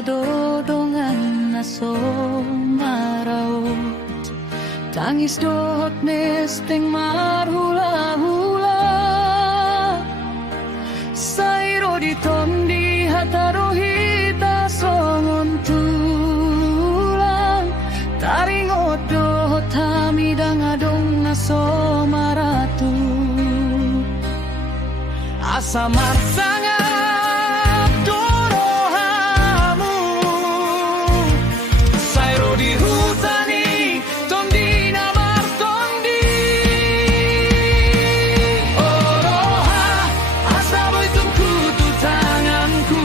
dodongan naso maraw tangis dohot nesteng marhula-hula sairo ditondi hataro hita songon tulang taringot dohot hamidang adong naso maratu asa marsangap dorohamu sairo di hutani tondi namar tondi oroha asa boitumku tu tanganku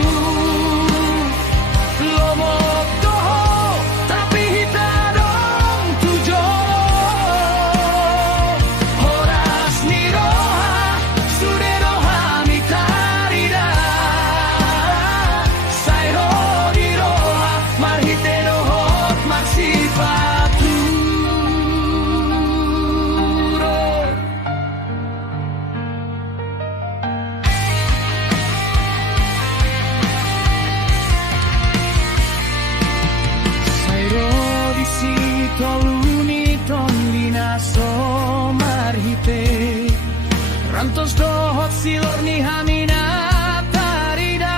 lomok doho tapi hita dong tujolo horas niroha sude doha mitarida sairo diroha marhite dohot marsipatu sairo di situ luni tondina so marhite rantos dohot silor ni hamina tarida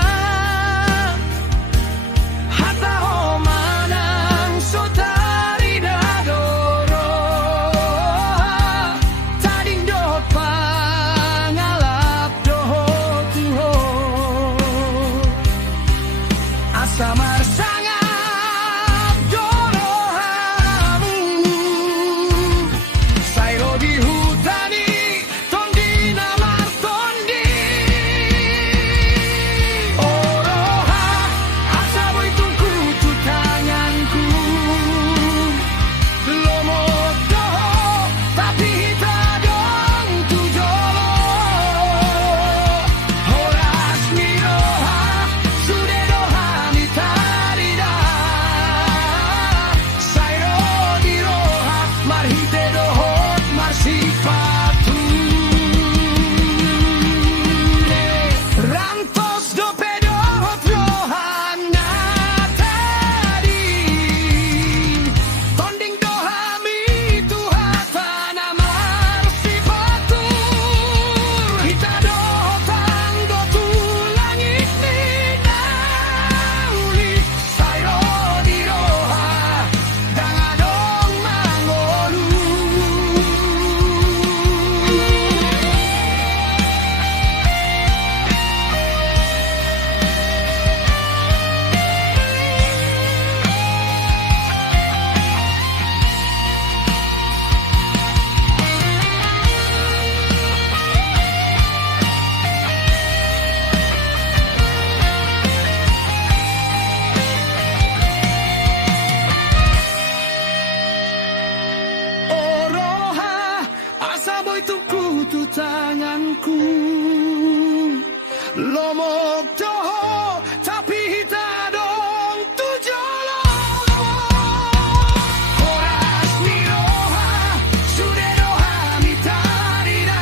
hata homanang so tarida doro tading dohot pangalap dohot tuho asa marsangap dorohamu sairo di hutani tondi namar tondi oroha asa boitumku tu tanganku lomok doho tapi hita dong tujolo horas niroha sude doha mitarida sairo diroha marhite dohot marsipatu rantos do pedohot rohana tadi tonding dohami tuhatana marsipatu hita dohotang do tulangit ni nauli sairo diroha dangadong mangolu oroha asa boitumku tu tanganku lomok doho tapi hita dong tujolo horas niroha sude doha mitarida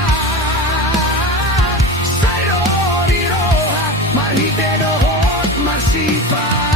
sairo diroha marhite dohot marsipatu